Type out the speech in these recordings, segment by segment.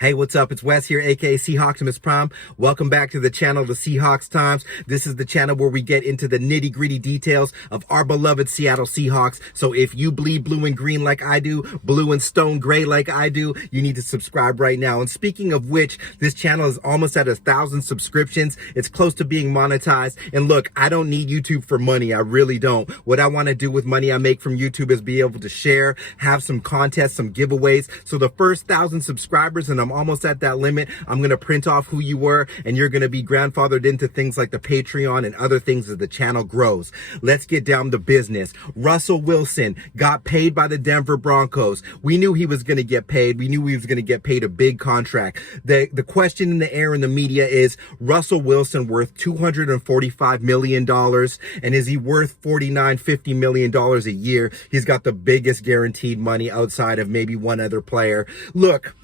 Hey, what's up? It's Wes here, aka Seahawks Prime. Welcome back to the channel, the Seahawks Times. This is the channel where we get into the nitty-gritty details of our beloved Seattle Seahawks. So if you bleed blue and green like I do, blue and stone gray like I do, you need to subscribe right now. And speaking of which, this channel is almost at 1,000 subscriptions. It's close to being monetized. And look, I don't need YouTube for money. I really don't. What I want to do with money I make from YouTube is be able to share, have some contests, some giveaways. So the first 1,000 subscribers, and I'm almost at that limit, I'm going to print off who you were, and you're going to be grandfathered into things like the Patreon and other things as the channel grows. Let's get down to business. Russell Wilson got paid by the Denver Broncos. We knew he was going to get paid. We knew he was going to get paid a big contract. The question in the air in the media is, Russell Wilson worth $245 million, and is he worth $50 million a year? He's got the biggest guaranteed money outside of maybe one other player. Look,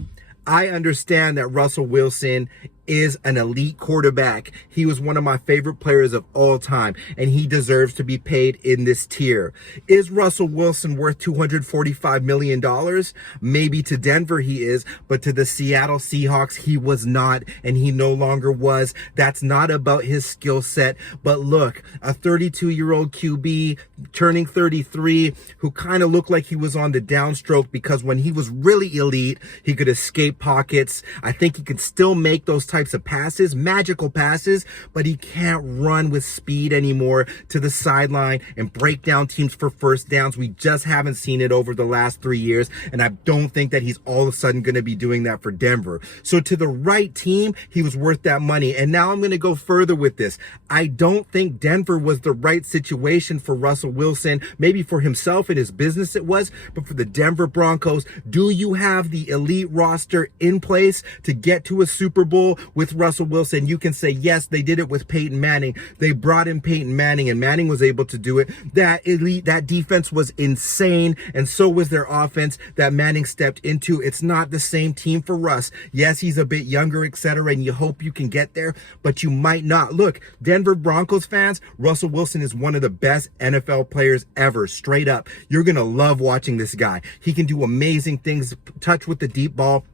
I understand that Russell Wilson is an elite quarterback. He was one of my favorite players of all time, and he deserves to be paid in this tier. Is Russell Wilson worth $245 million? Maybe to Denver he is, but to the Seattle Seahawks he was not, and he no longer was. That's not about his skill set. But look, a 32-year-old QB turning 33 who kind of looked like he was on the downstroke, because when he was really elite, he could escape pockets. I think he could still make those types of passes, magical passes, but he can't run with speed anymore to the sideline and break down teams for first downs. We just haven't seen it over the last 3 years, and I don't think that he's all of a sudden going to be doing that for Denver. So to the right team, he was worth that money. And now I'm going to go further with this. I don't think Denver was the right situation for Russell Wilson. Maybe for himself and his business it was, but for the Denver Broncos, do you have the elite roster in place to get to a Super Bowl with Russell Wilson? You can say, yes, they did it with Peyton Manning. They brought in Peyton Manning, and Manning was able to do it. That defense was insane, and so was their offense that Manning stepped into. It's not the same team for Russ. Yes, he's a bit younger, etc., and you hope you can get there, but you might not. Look, Denver Broncos fans, Russell Wilson is one of the best NFL players ever, straight up. You're going to love watching this guy. He can do amazing things, touch with the deep ball.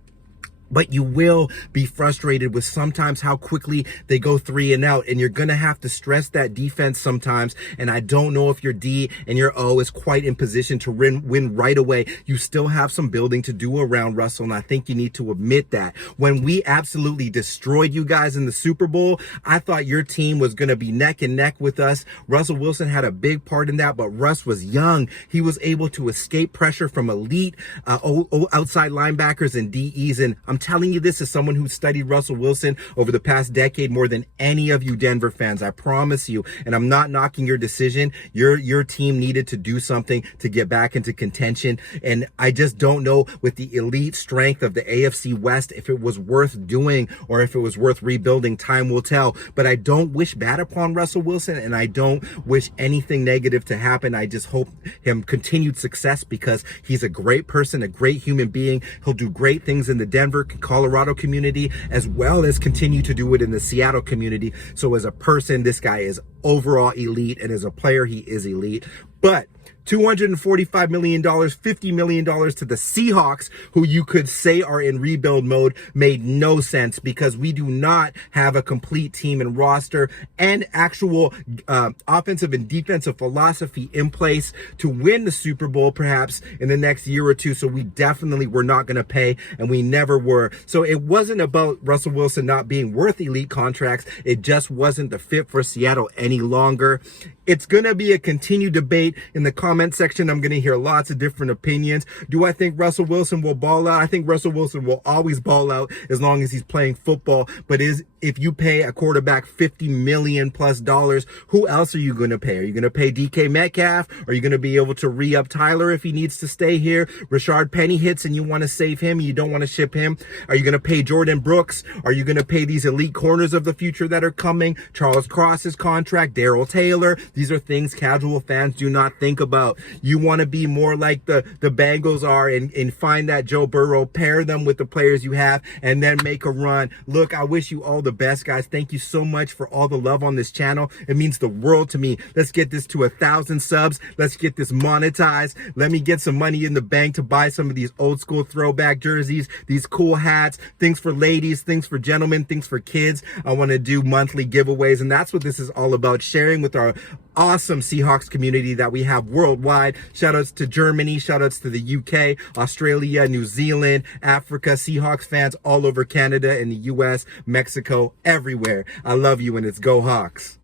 But you will be frustrated with sometimes how quickly they go 3 and out, and you're going to have to stress that defense sometimes. And I don't know if your D and your O is quite in position to win right away. You still have some building to do around Russell, and I think you need to admit that. When we absolutely destroyed you guys in the Super Bowl, I thought your team was going to be neck and neck with us. Russell Wilson had a big part in that, but Russ was young. He was able to escape pressure from elite outside linebackers and DEs, and I'm telling you this as someone who studied Russell Wilson over the past decade more than any of you Denver fans. I promise you, and I'm not knocking your decision. Your team needed to do something to get back into contention, and I just don't know with the elite strength of the AFC West if it was worth doing or if it was worth rebuilding. Time will tell, but I don't wish bad upon Russell Wilson, and I don't wish anything negative to happen. I just hope him continued success, because he's a great person, a great human being. He'll do great things in the Denver, Colorado community, as well as continue to do it in the Seattle community. So as a person, this guy is overall elite, and as a player, he is elite. But $245 million, $50 million to the Seahawks, who you could say are in rebuild mode, made no sense, because we do not have a complete team and roster and actual offensive and defensive philosophy in place to win the Super Bowl perhaps in the next year or two. So we definitely were not going to pay, and we never were. So it wasn't about Russell Wilson not being worth elite contracts. It just wasn't the fit for Seattle any longer. It's going to be a continued debate in the comment section. I'm going to hear lots of different opinions. Do I think Russell Wilson will ball out? I think Russell Wilson will always ball out as long as he's playing football. But if you pay a quarterback $50 million plus, who else are you going to pay? Are you going to pay DK Metcalf? Are you going to be able to re-up Tyler if he needs to stay here? Rashard Penny hits and you want to save him. You don't want to ship him. Are you going to pay Jordan Brooks? Are you going to pay these elite corners of the future that are coming? Charles Cross's contract, Darrell Taylor. These are things casual fans do not think about. You want to be more like the Bengals are and find that Joe Burrow, pair them with the players you have, and then make a run. Look, I wish you all the best, guys. Thank you so much for all the love on this channel. It means the world to me. Let's get this to 1,000 subs. Let's get this monetized. Let me get some money in the bank to buy some of these old school throwback jerseys, these cool hats, things for ladies, things for gentlemen, things for kids. I want to do monthly giveaways, and that's what this is all about, sharing with our awesome Seahawks community that we have worldwide. Shout outs to Germany, shout outs to the UK, Australia, New Zealand, Africa, Seahawks fans all over Canada and the US, Mexico, everywhere. I love you, and it's Go Hawks.